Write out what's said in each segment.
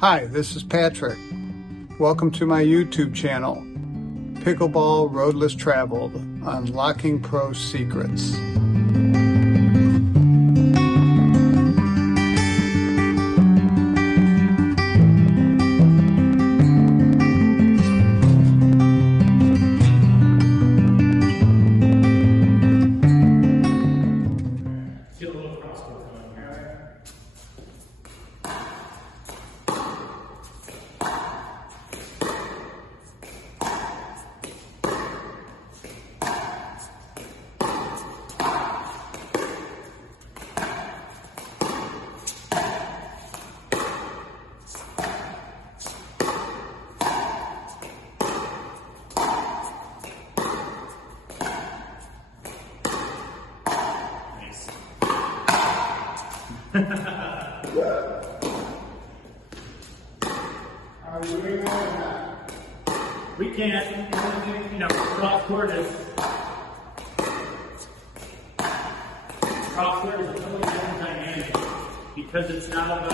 Hi, this is Patrick. Welcome to my YouTube channel, Pickleball Roadless Travel, Unlocking Pro Secrets. Are you doing that or not? We can't, cross court is a totally different dynamic because it's not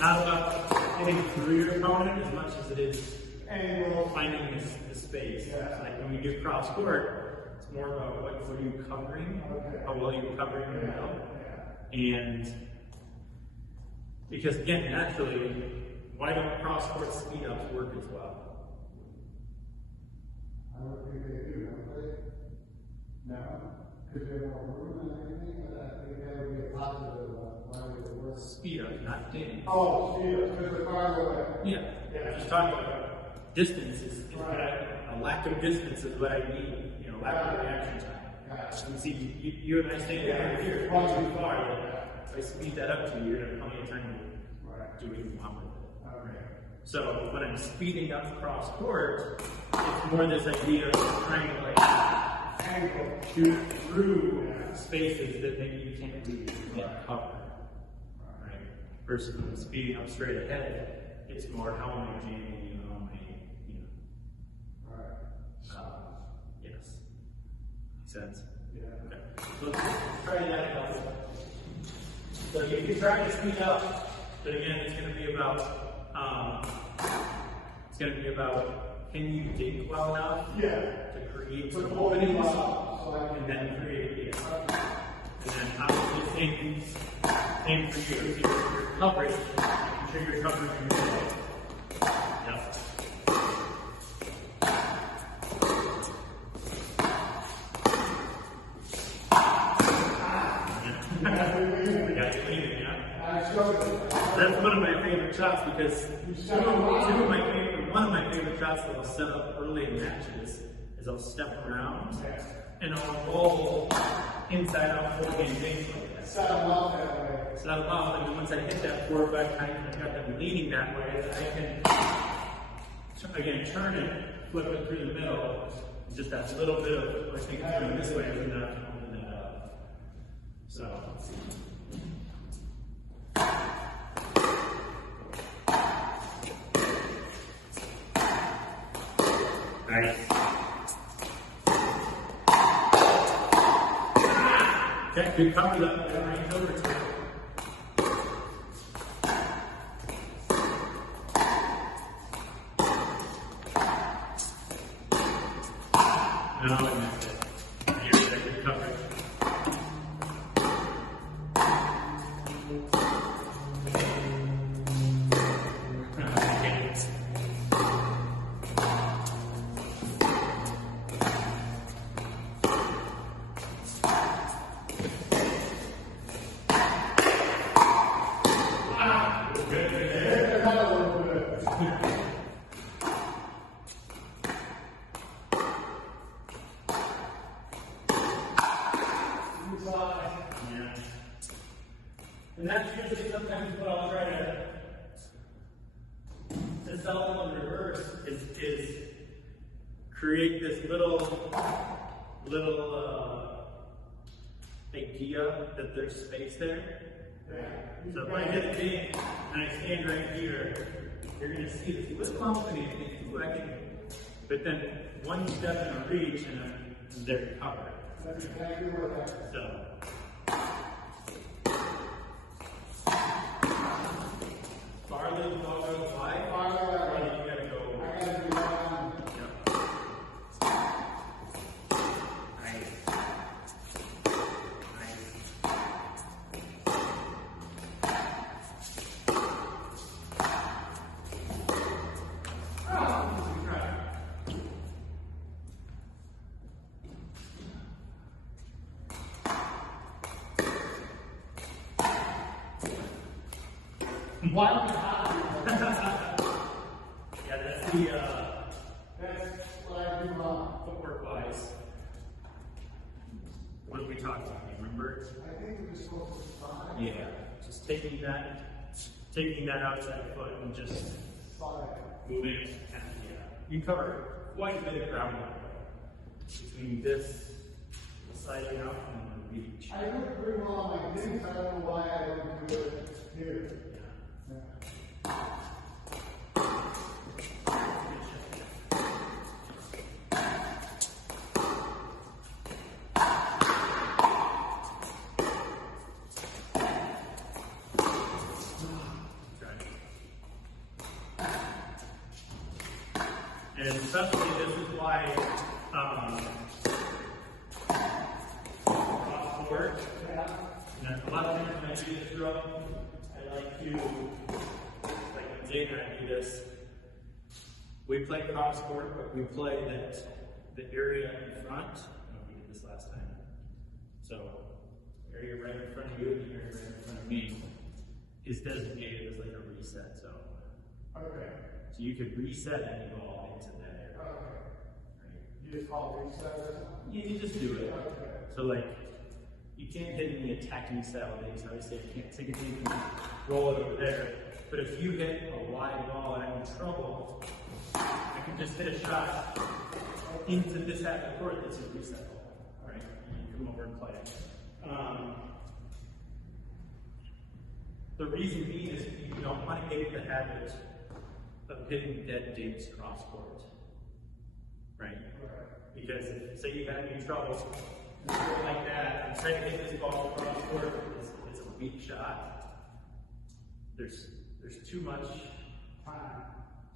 about getting through your opponent as much as it is finding the space. Yeah. Like when we do cross court, it's more about what are you covering, how well you're covering the middle, and because again, naturally, why don't cross court speed ups work as well? I don't think they do, don't they? No? Because they have more room and everything, but I think that would be a positive why would it work? Speed up, not ding. Oh, speed up, because the car will Yeah. I'm just talking about distance is a lack of distance is what I need, lack of reaction time. You see, you and I stand right here, it's far too far. If I speed that up to you, you're going to come and turn to do what you want with it. Okay. So when I'm speeding up cross court, it's more this idea of trying to shoot through spaces that maybe you can't really cover. Right? Versus when speeding up straight ahead, it's more how am I jamming you, how am I, yes. Makes sense? Yeah. Okay. So let's try that out. So you can try to speed up, but again, it's going to be about can you dink well enough to create some openings and then create and then obviously same for you. If you're coverage, making sure you're covering your middle. Yep. That's one of my favorite shots because one of my favorite shots that I'll set up early in matches is I'll step around and I'll roll inside out forward and dink like that. Set them up that way. Set them up, and then once I hit that 4 or 5 times and I've got them leaning that way, I can again turn it, flip it through the middle, just that little bit of I think turning this way and then I can open that up. So let's see. Nice. Okay, good cover that range over to. No, I missed it. Here's that good coverage. And that's usually sometimes what I'll try to sell in reverse is create this little idea that there's space there. So if I hit a dink and I stand right here, you're going to see this little opening and think, ooh, I can. But then one step in a reach and I'm there to cover it. That's exactly what happened. So. Farther Why we Yeah, that's the That's what I do wrong. footwork wise. What did we talk about? Remember? I think it was supposed to be fine. Yeah, just taking that outside foot and just moving it. Yeah, you cover quite a bit of ground between this sliding out and the beach. I look pretty well on my things. I don't know why I don't do it here. Yeah. And especially this is why cross court. And a lot of times when I do this drill, I like to, like Jay and I do this. We play cross court, but we play the area in front. I don't know if we did this last time. So, area right in front of you and the area right in front of me is designated as like a reset zone. Okay. So you could reset any ball into that area. Okay. Right? You just call it reset or something? You just do it. Okay. So like, you can't hit any attacking style things. Obviously, I can't take a dink and roll it over there. But if you hit a wide ball and I'm in trouble, I can just hit a shot into this half of the court that's a reset ball, right? And you come over and play it. The reason being is you don't want to get the habit of hitting dead dinks cross court, right? Because if, say you have any trouble, something like that, and try to hit this ball across court, it's a weak shot. There's too much time.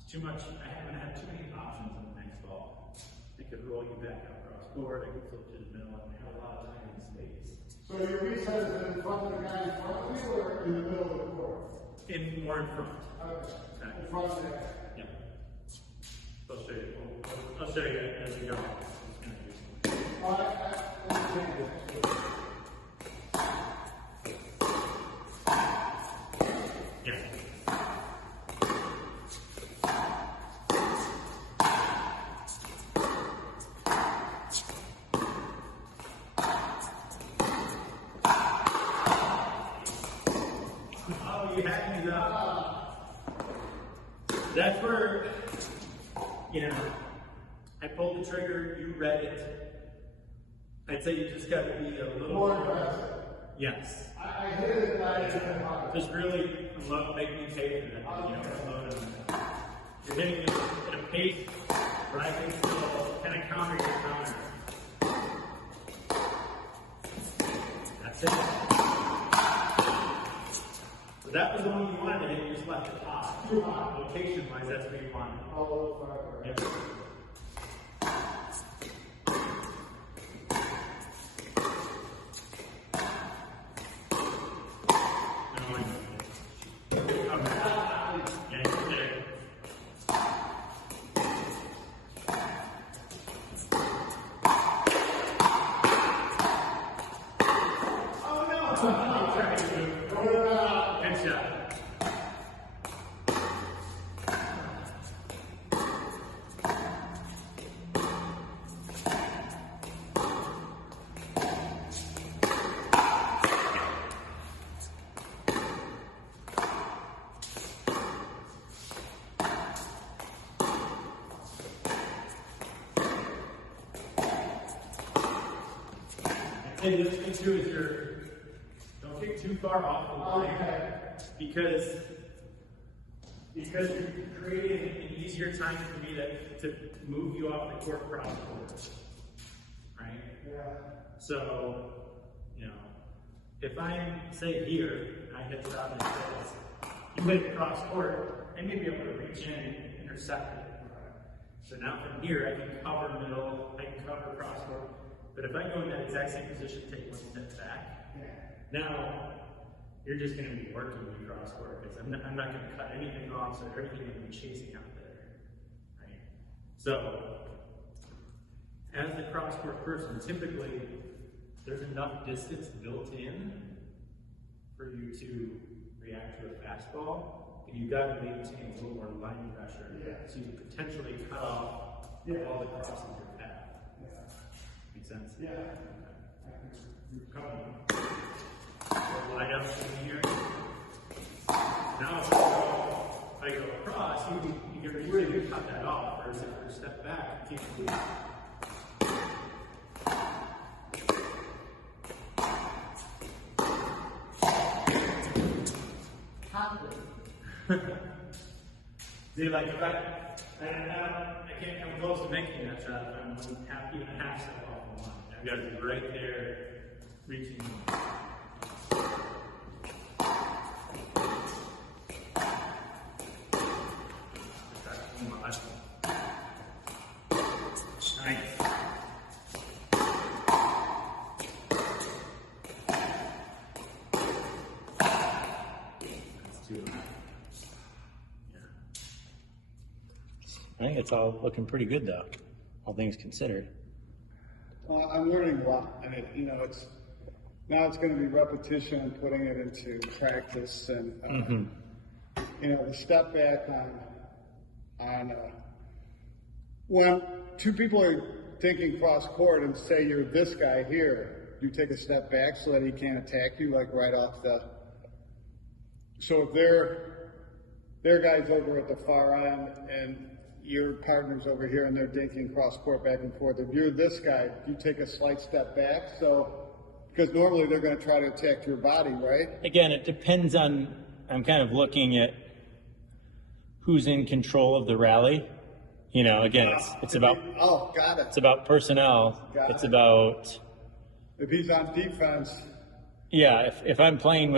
It's too much. I haven't had too many options on the next ball. I could roll you back out across court. I could flip to the middle. I have a lot of time and space. So your reset is in front of the guy in front of you or in the middle of the court? More in front. Okay. In front of the guy. Yeah. I'll show you. I'll show you as we go. I understand this. Yeah. Oh, you had me up. That's where, I pulled the trigger, you read it. I'd say you just got to be a little More aggressive. Yes. I hit it and I hit it hard. Just really make me pay for that. Unload it. You're hitting it at a pace where I can still kind of counter your counter. That's it. So that was the one you wanted to hit, you just left it hot. Too hot. Location-wise, that's where you wanted it. All over fire. Yep. Good shot. Hey, this thing too is don't get too far off the line because you're creating an easier time for me to move you off the court cross court, right? Yeah. So, if I'm, say here, and I hit shot and it says, you hit it cross court, I may be able to reach in and intercept it. So now from here, I can cover middle, I can cover cross court. But if I go in that exact same position, take one step back, now you're just going to be working me cross court because I'm not going to cut anything off, so everything will be chasing out there, right? So, as the cross court person, typically there's enough distance built in for you to react to a fastball, and you've got to maintain a little more line pressure. So you potentially cut off all the crosses of your path. Make sense? Come on. Line up in here. Now if I go across, you can really cut that off. Whereas if you step back, you can't do it. See, like if I can't come close to making that shot if I'm 1.5 step off the line. I've got to be right there, reaching. Nice. That's too high. I think it's all looking pretty good, though, all things considered. I'm learning a lot, and it's going to be repetition and putting it into practice, and the step back on when two people are thinking cross court and say you're this guy here, you take a step back so that he can't attack you like right off the. So if their guys over at the far end and your partner's over here and they're dinking cross court back and forth. If you're this guy, you take a slight step back. So, because normally they're going to try to attack your body, right? Again, it depends on, I'm kind of looking at who's in control of the rally. Again, it's about, got it. It's about personnel. It's about, if he's on defense. Yeah, if I'm playing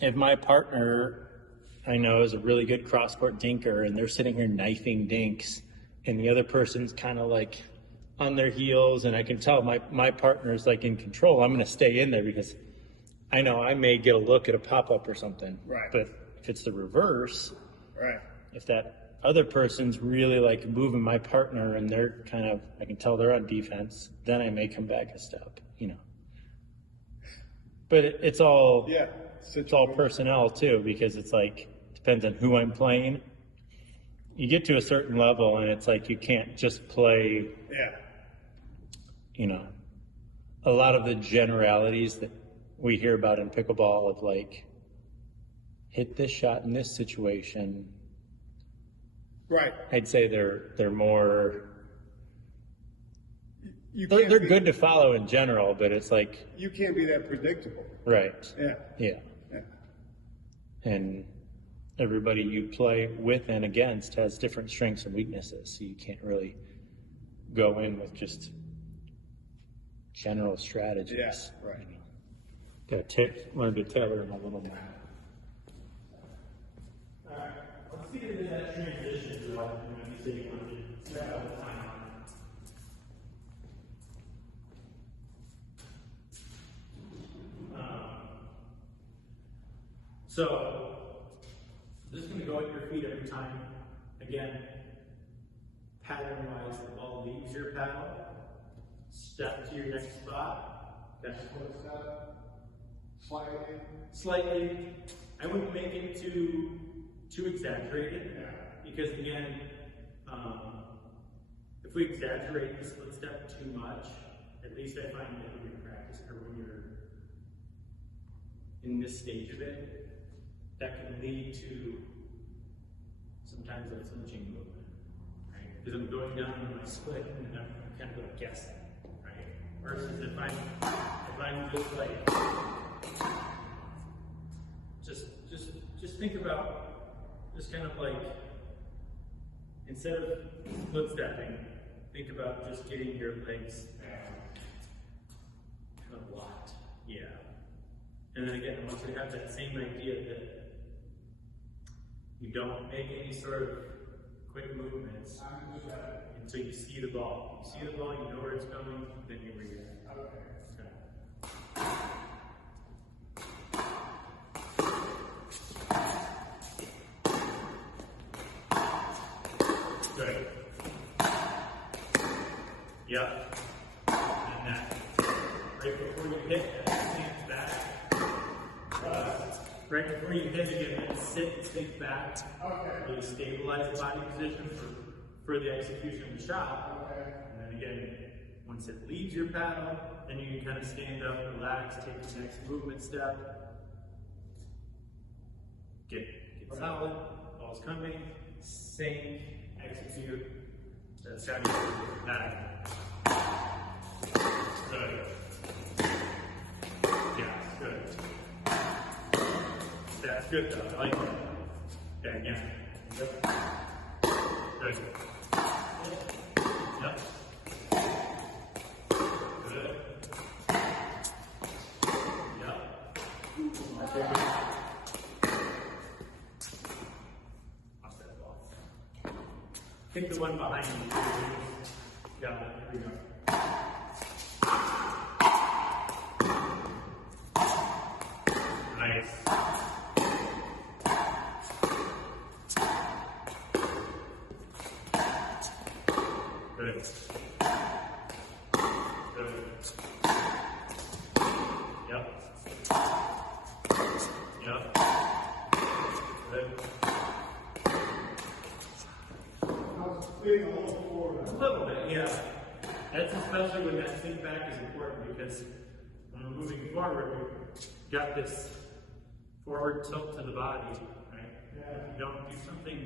if my partner I know is a really good cross-court dinker, and they're sitting here knifing dinks, and the other person's kind of like on their heels, and I can tell my partner's like in control. I'm going to stay in there because I know I may get a look at a pop-up or something. Right. But if it's the reverse, right. If that other person's really like moving my partner and they're kind of, I can tell they're on defense, then I may come back a step, But it's all it's all personnel too, because it's like, depends on who I'm playing. You get to a certain level and it's like you can't just play, a lot of the generalities that we hear about in pickleball of like, hit this shot in this situation. Right. I'd say they're more, they're good to follow in general, but it's like. You can't be that predictable. Right. Yeah. And everybody you play with and against has different strengths and weaknesses, so you can't really go in with just general strategies. Yeah, right. Learn to tailor them a little more. All right, let's get into that transition to what you said you wanted to spend all the time on. So, just going to go at your feet every time. Again, pattern-wise, the ball leaves your paddle. Step to your next spot. That's step. Slightly. I wouldn't make it too exaggerated. Because again, if we exaggerate the split step too much, at least I find that when you're practicing or when you're in this stage of it, that can lead to sometimes a flinching movement, right? Because I'm going down on my split and then I'm kind of like guessing, right? Versus if I'm just like, just think about, just kind of like, instead of split stepping, think about just getting your legs kind of locked, And then again, I want you to have that same idea that you don't make any sort of quick movements until you see the ball. You see the ball, you know where it's going, then you react. Okay. Good. Yep. And that. Right before you hit that, stance back. right before you hit again, sit and think back. Okay. Really stabilize the body position for the execution of the shot. Okay. And then again, once it leaves your paddle, then you can kind of stand up, relax, take the next movement step. Get solid, ball's coming, sink, execute. That's how you do that. Good. Yeah, good. That's good though, I like that. Yeah, again. Yep. Good. Yep. Good. Yep. Okay, good. Off that ball. Pick the one behind you. Yeah, here we go. Nice. Good. Good. Yep. Yep. Good. I was being a little forward. A little bit, yeah. That's especially when that think back is important because when we're moving forward, we've got this forward tilt to the body, right? Yeah. If you don't do something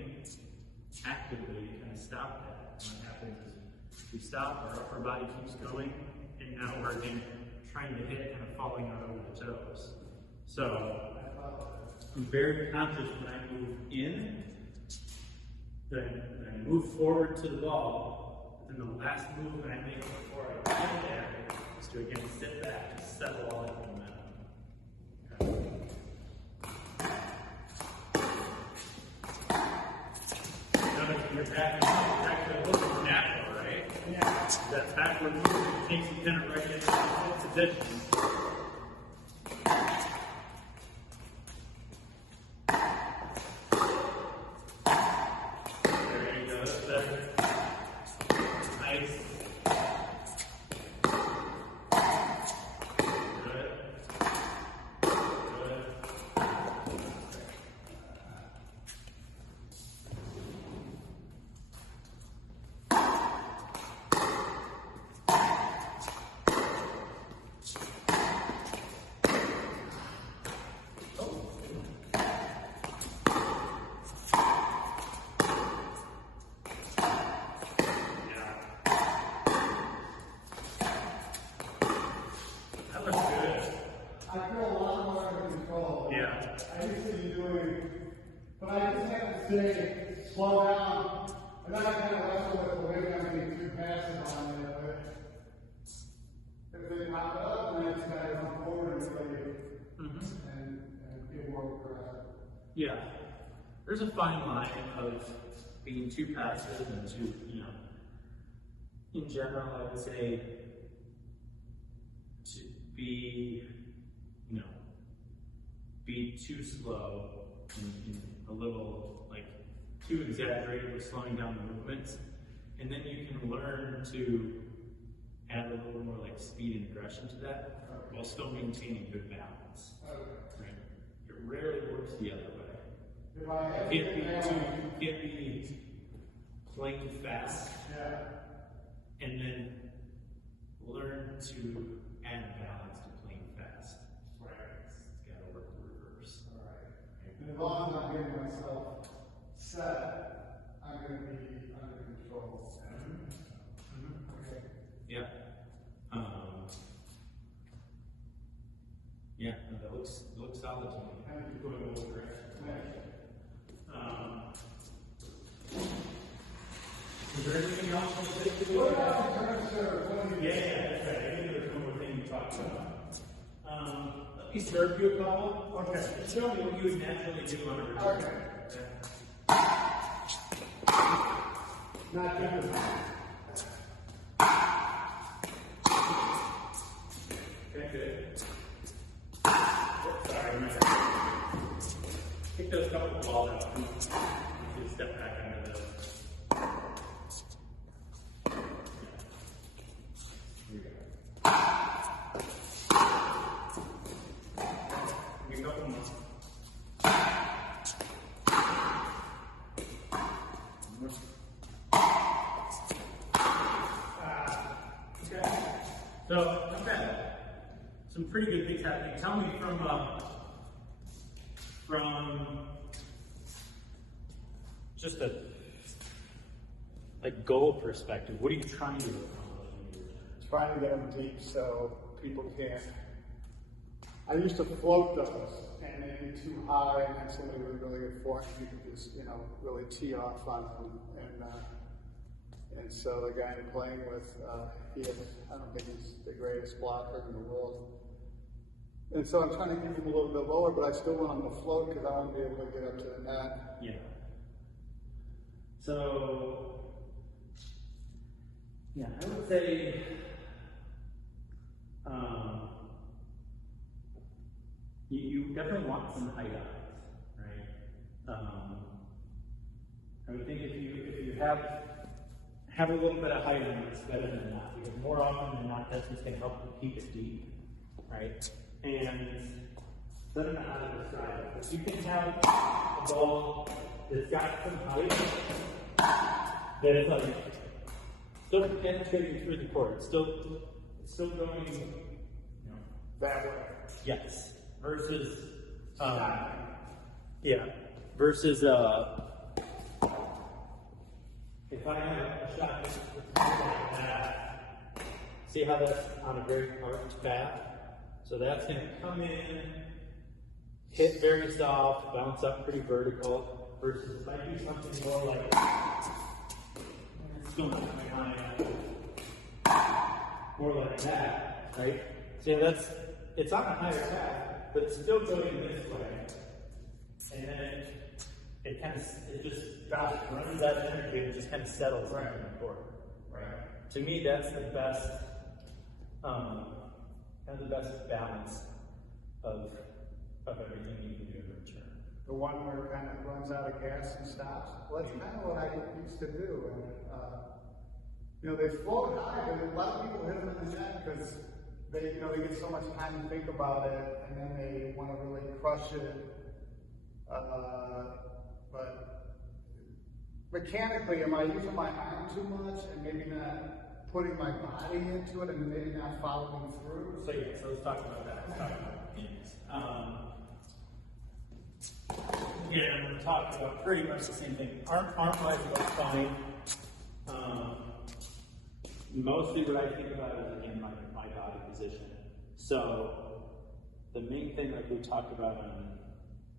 actively, you kind of stop that. And what happens is we stop, our upper body keeps going, and now we're again trying to hit, kind of falling out over the toes. So I'm very conscious when I move in, then I move forward to the ball, and the last movement I make before I get there is to again sit back and settle all that momentum. Notice your back is actually a little more natural, right? Yeah. That backward movement takes you kind of right into the position. There you go, that's better. Nice. Good. Good. That looks good. I feel a lot more under control. Yeah. I used to be doing, but I just have to say, slow down. And then I kind of wrestle with the way I'm getting too passive on it. But if they pop up, then I just got to come forward and really, and get more aggressive. Yeah. There's a fine line of being too passive and too, in general, I would say to be, be too slow and a little, too exaggerated with slowing down the movements. And then you can learn to add a little more speed and aggression to that while still maintaining good balance. Right? It rarely works the other way. If I have You can't be playing fast and then learn to add balance to playing fast. Right. It's got to work the reverse. All right. And as long as I'm getting myself set, I'm going to be under control. Okay. Yeah. Yeah, no, that looks solid to me. Thank you. Going in both directions. Is there anything else you think to do? What about the terms of Yeah, that's right. I think there's one more thing to talk about. Let me serve you a couple. Okay. Show me what you would naturally do on a return. Okay. Not good. Okay, good. Sorry, pick those couple of balls out. You step back under those. Here we go. Give me a couple more. pretty good things happening. Tell me from just a goal perspective, what are you trying to accomplish? Trying to get them deep so people can't. I used to float those, and they'd be too high, and then somebody would really get forced. You could just, really tee off on them, and so the guy I'm playing with, I don't think he's the greatest blocker in the world. And so I'm trying to keep him a little bit lower, but I still want him to float because I want to be able to get up to the net. Yeah. So, yeah, I would say, you definitely want some height on it, right? I would think if you have a little bit of height on it, it's better than not, because more often than not, that's just going to help you keep it deep, right? And so I don't know how to describe it, but you can have a ball that's got some height that is still penetrating through the court. It's still going, That way. yes. Versus, versus, if I have a shot like that, see how that's on a very arched path? So that's going to come in, hit very soft, bounce up pretty vertical, versus if I do something more like, still not more like that, right? So it's on a higher path, but it's still going this way. And then it just runs that energy and just kind of settles right in the court. Right. To me, that's the best, balance of everything you can do in return. The one where it kind of runs out of gas and stops. Well, that's kind of what I used to do. And, they float high, but a lot of people hit them in the net because they get so much time to think about it, and then they want to really crush it. But mechanically, am I using my arm too much and maybe not putting my body into it and maybe not following through? So let's talk about that. Let's talk about games. I'm going to talk about pretty much the same thing. Arm-wise goes fine. Mostly what I think about is, again, my body position. So the main thing, like we talked about on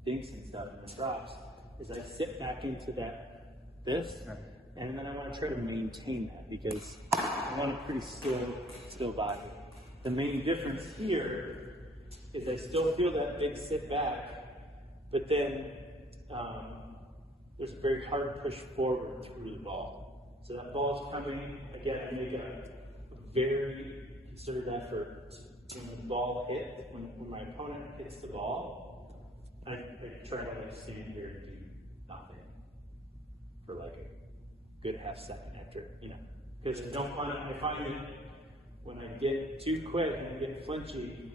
dinks and stuff and the drops, is I sit back into this, and then I want to try to maintain that because I want a pretty still body. The main difference here is I still feel that big sit back, but then there's a very hard push forward through the ball. So that ball's coming, again, I make a very concerted effort when the ball hits, when my opponent hits the ball, I try to stand here and do nothing for a good half second after, because I find that when I get too quick and I get flinchy,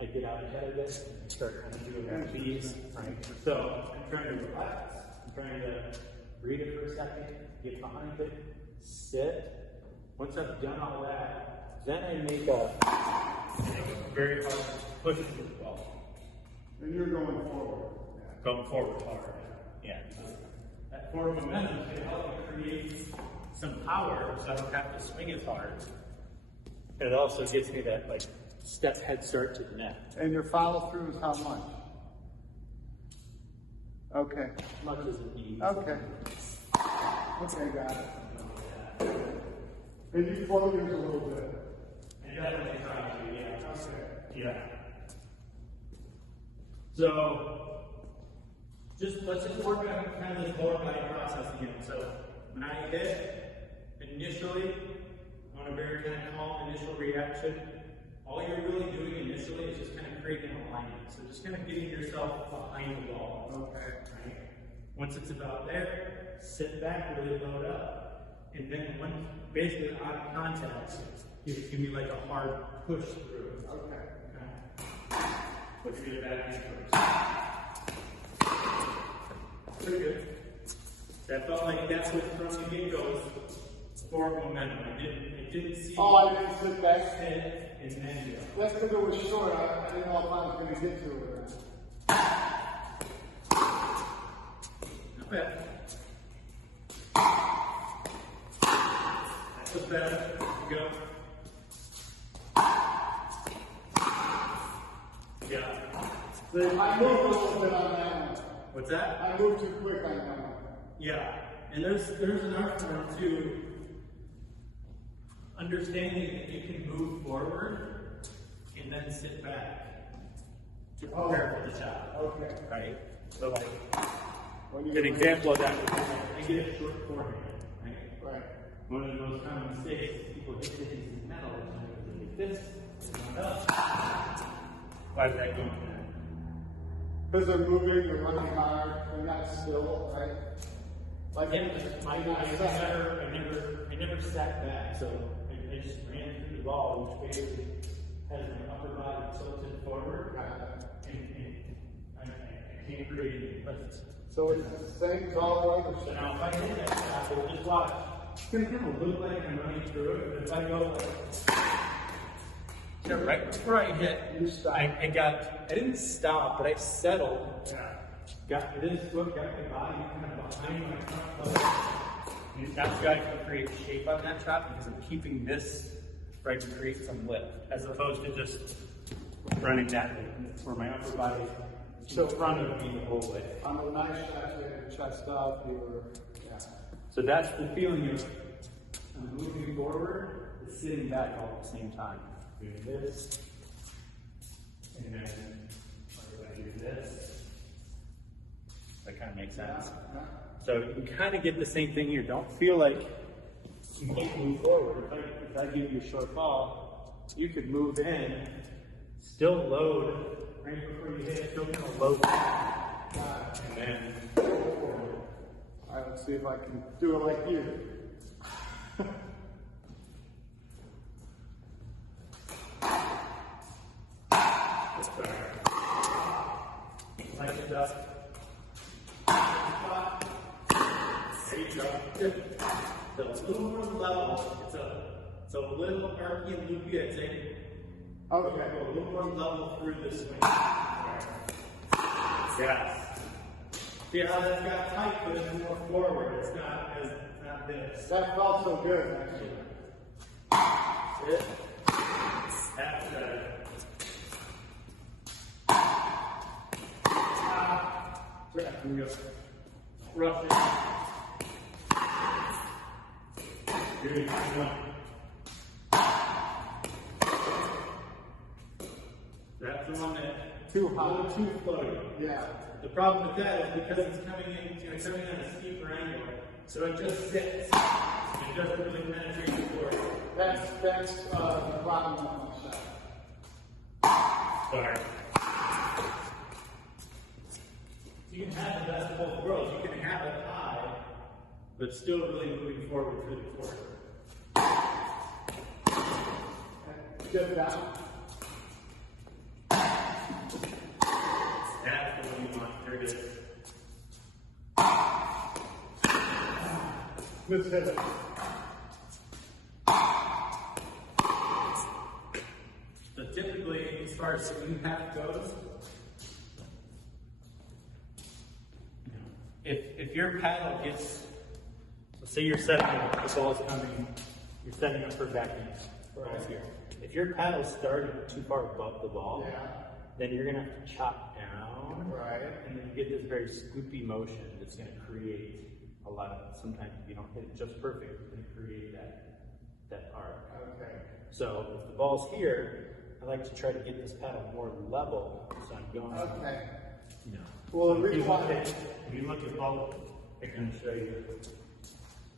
I get out ahead of this and start kind of doing these, right? So I'm trying to relax, I'm trying to read it for a second, get behind it, sit. Once I've done all that, then I make a very hard push to the ball. And you're going forward. Going forward hard. Yeah. That forward momentum can help me create some power so I don't have to swing as hard. And it also gives me that step head start to the net. And your follow through is how much? Okay. As much as it needs. Okay. Okay, got it. And you float yours a little bit. And definitely try to, yeah. Okay. Yeah. So, let's just work on kind of this lower body process again. So, when I hit, initially, on a very kind of calm initial reaction, all you're really doing initially is just kind of creating an alignment. So, just kind of getting yourself behind the ball. Okay. Right? Once it's about there, sit back, really load up. And then when basically on contact, give me like a hard push through. Okay. Let's get it back in first. Pretty good. That felt like that's what from the get-go was forward momentum. I didn't see. Oh, I didn't sit back. and then you go. That's because it was short. I didn't know if I was going to get to it or not. Not bad. That's better. Go. Yeah. I moved a little bit on that one. What's that? I moved too quick on that one. Yeah. And there's an art form to understanding that you can move forward and then sit back to prepare for the shot. Okay. Right? So like When you an example of that would be I get a short forehand, right? Right. One of the most common mistakes is people hit things in metal and like this and not up. Why did I do that? Because they're moving, they're running hard, they're not still, right? Like, I never sat back, so I just ran through the ball, which basically has my upper body tilted forward, and I can't create any lift. so it's the same as all the other So shit. now if I hit that shot, it'll just watch. It's gonna kind of look like I'm running through it, but if I go like, right before I hit, I didn't stop, but I settled. Got this foot, got my body kind of behind my front foot. And that's got to create shape on that shot because I'm keeping this right to create some lift, as opposed to just running that way, where my upper body is in front of me the whole way. On the nice shots, you had your chest up, you were, yeah. So that's the feeling of moving forward, but sitting back all at the same time. Doing this, and then I do this. That kind of makes sense. So you kind of get the same thing here. Don't feel like you can't move forward. If I give you a short ball, you could move in, still load right before you hit, still kind of load and then go forward. All right, let's see if I can do it like you. Like it up. There you go. So it's a little more level. It's a little archy and loopy, I'd say. Okay. Go a little more level through this swing. Yes. See how that's got tight, but it's more forward. It's not this. That felt so good, actually. That's it. That's better. Here we go. Rough it. Here we go. That's the one that Too a high. little too floaty. Yeah. The problem with that is because it's coming on a steeper angle, so it just sits. It doesn't really penetrate the floor. That's the problem with my shot. Sorry. You can have the best of both worlds. You can have it high, but still really moving forward through the court. Get down. That's the one you want. There it is. Let's hit it. So typically, as far as swing path goes, if your paddle gets, let's say you're setting up, the ball's coming, you're setting up for backhand. Right here. If your paddle's starting too far above the ball, then you're gonna have to chop down, Right. and then you get this very scoopy motion that's gonna create a lot of. Sometimes if you don't hit it just perfect, it's gonna create that arc. Okay. So if the ball's here, I like to try to get this paddle more level, so I'm going. Okay. You know. Well, the If you reason look why. at, if you look at both, I can show you.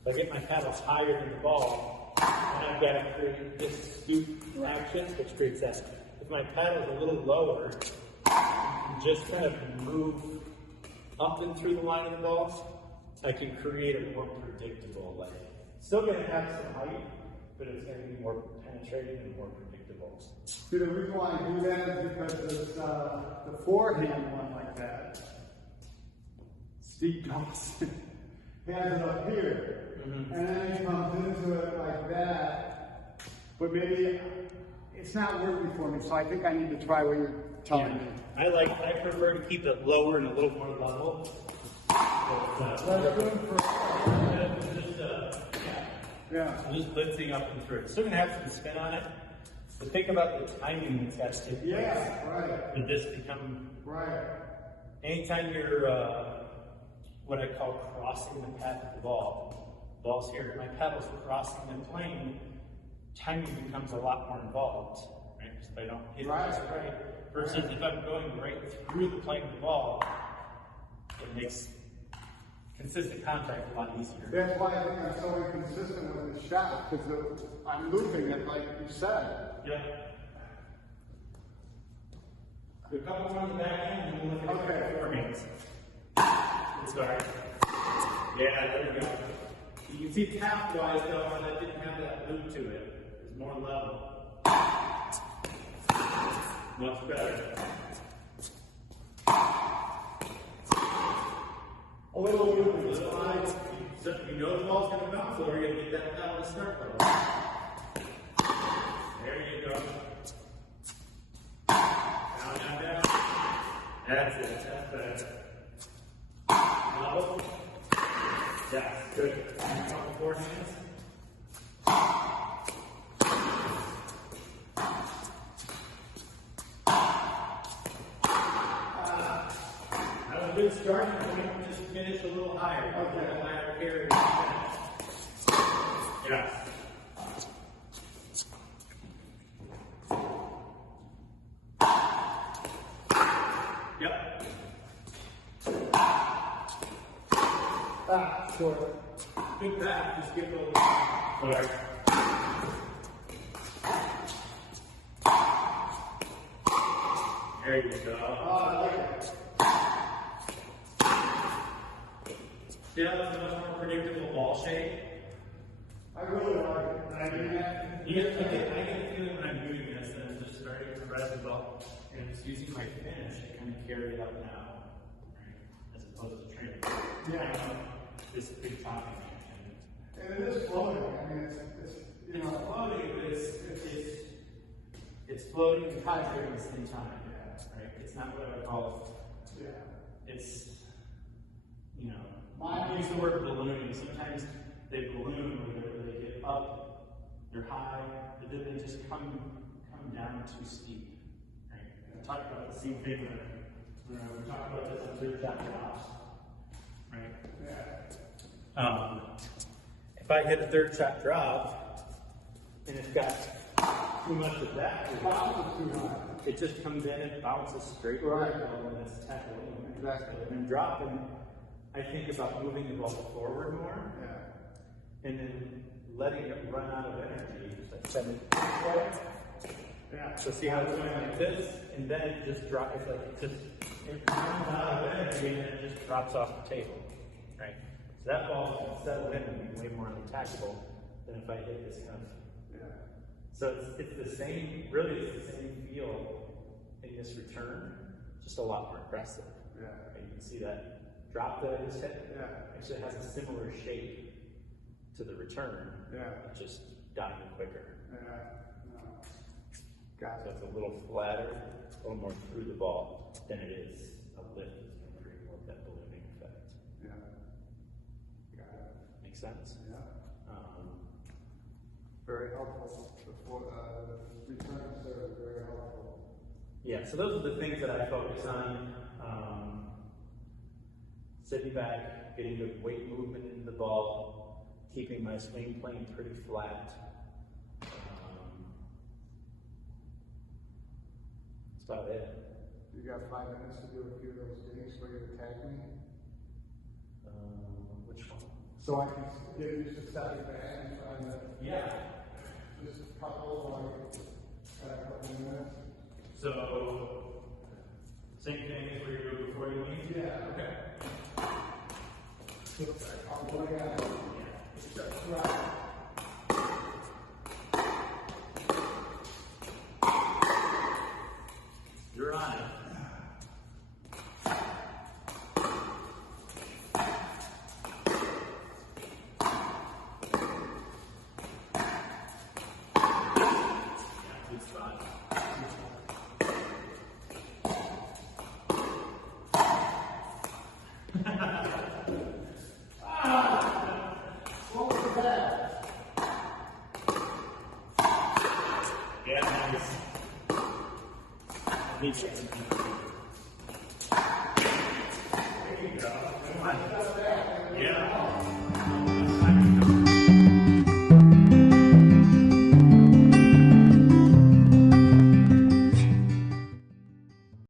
If I get my paddle higher than the ball, then I've got to create this scoop action, which creates that. If my paddle is a little lower, and just kind of move up and through the line of the ball, I can create a more predictable lay. Still going to have some height, but it's going to be more penetrating and more predictable. See, the reason why I do that is because it's the forehand one like that. Steve Johnson has it up here, and then he comes into it like that. But maybe it's not working for me, so I think I need to try what you're telling me. I prefer to keep it lower and a little more level. That's good for, yeah. Just lifting up and through. It's still gonna have some spin on it, but think about the timing that's got to take place. Yeah, right. For this to come. Right. Anytime you're what I call crossing the path of the ball's here, my paddle's crossing the plane, timing becomes a lot more involved, right? Because if I don't hit it just right, versus if I'm going right through the plane of the ball, it makes consistent contact a lot easier. That's why I think I'm so inconsistent with the shot, because I'm looping it like you said. Yeah. A couple on the back end, and we'll look at the performance. Sorry. Yeah, there we go. You can see tap-wise though, that didn't have that loop to it. It's more level. Much better. A little high. So you know the ball's going to bounce, so we're going to get that paddle to start though. There you go. Down, down, down. That's it. That's better. Level. Yes, good. Four hands. That was a good start. Just finish a little higher. Okay. A little higher carry. Yes. Yep. Short. Good back, just give it a little. Right. There you go. Oh, I like it. Yeah, that's a much more predictable ball shape. I really like it. I mean, I get a feeling when I'm doing this that I'm just starting to press the ball and I'm just using my finish to kind of carry it up now, right? As opposed to training. Yeah. This big topping action. And it is floating. I mean, it's you know, Floating, but it's floating and concentrating at the same time, right? It's not what I would call. yeah. It's, you know, I use the word ballooning. Sometimes they balloon where they get up, they're high, but then they just come down too steep, right? We talked about the same thing when we talked about this on third chapter ops, right? Yeah. If I hit a third shot drop and it's got too much of that, it just comes in and bounces straight right and it's tackling. Exactly. And dropping, I think about moving the ball forward more and then letting it run out of energy. Just like send it forward. Yeah. So see how it's going like this, and then it just drops. It's like it runs out of energy and it just drops off the table, right? So that ball can settle in and be way more unattackable than if I hit this kind of. Yeah. So it's the same. Really, it's the same feel in this return, just a lot more aggressive. Yeah. And you can see that drop that I just hit. Yeah. Actually has a similar shape to the return. Yeah. It's just dying quicker. Yeah. No. Got So it. it's a little flatter, a little more through the ball than it is a lift that's going to create more of that ballooning effect. Yeah. Got it. Make sense? Yeah. Very helpful. Returns are very helpful. Yeah, so those are the things that I focus on. Sitting back, getting good weight movement into the ball, keeping my swing plane pretty flat. That's about it. You got 5 minutes to do a few of those things where you attack me? Which one? So I can get used to stepping back and trying to. Yeah. Just a couple, like, a couple minutes. So, same thing as where you were before you leave? Yeah. Okay. I'll go again. Right. You're on it. Yeah, good spot. answer.